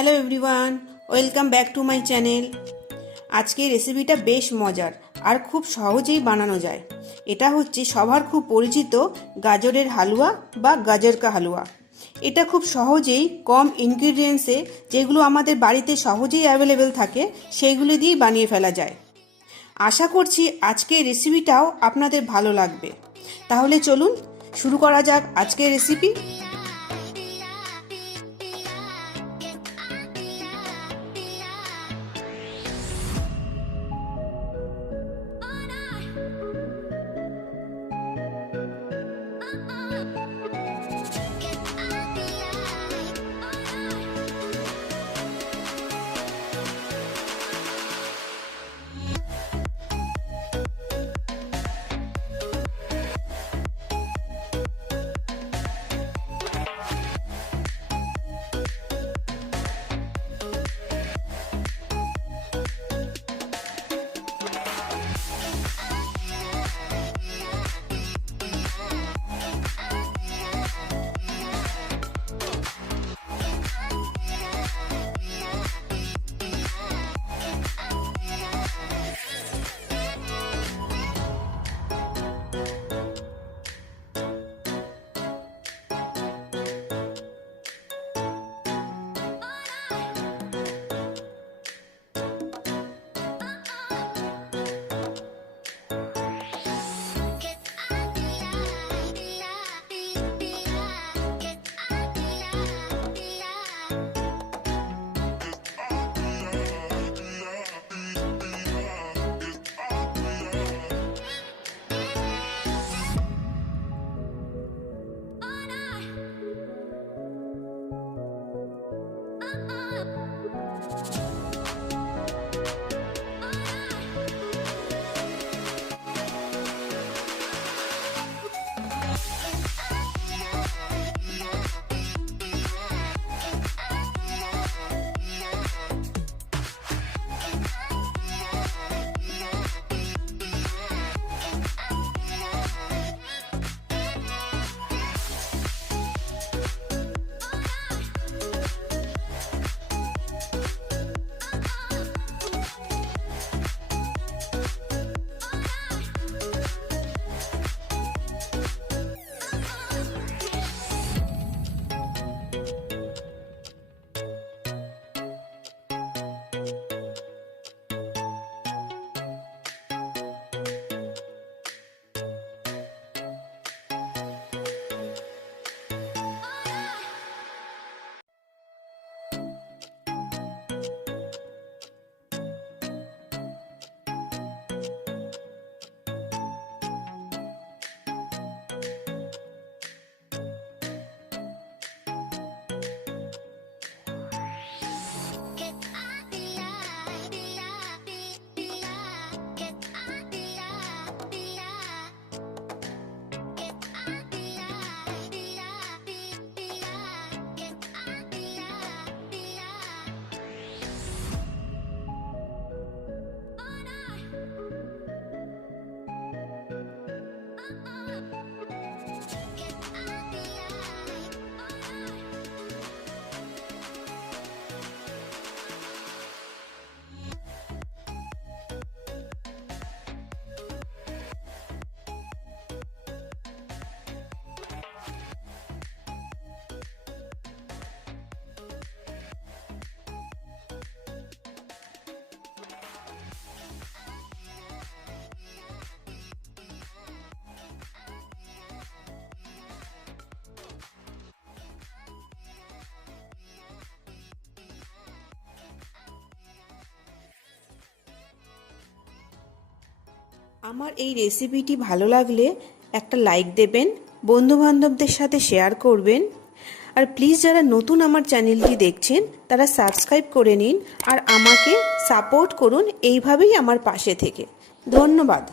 Hello everyone, welcome back to my channel. আজকে রেসিপিটা বেশ মজার আর খুব সহজেই বানানো যায়। এটা হচ্ছে সবার খুব পরিচিত গাজরের হালুয়া বা গাজর কা হালুয়া। এটা খুব সহজেই কম ইনগ্রিডিয়েন্টসে, যেগুলো আমাদের বাড়িতে সহজেই অ্যাভেলেবেল থাকে, সেইগুলো দিয়েই বানিয়ে ফেলা যায়। আশা করছি আজকের রেসিপিটাও আপনাদের ভালো লাগবে। তাহলে চলুন শুরু করা যাক আজকের রেসিপি। আমার এই রেসিপিটি ভালো লাগলে একটা লাইক দেবেন, বন্ধুবান্ধবদের সাথে শেয়ার করবেন, আর প্লিজ যারা নতুন আমার চ্যানেলটি দেখছেন তারা সাবস্ক্রাইব করে নিন আর আমাকে সাপোর্ট করুন এইভাবেই আমার পাশে থেকে। ধন্যবাদ।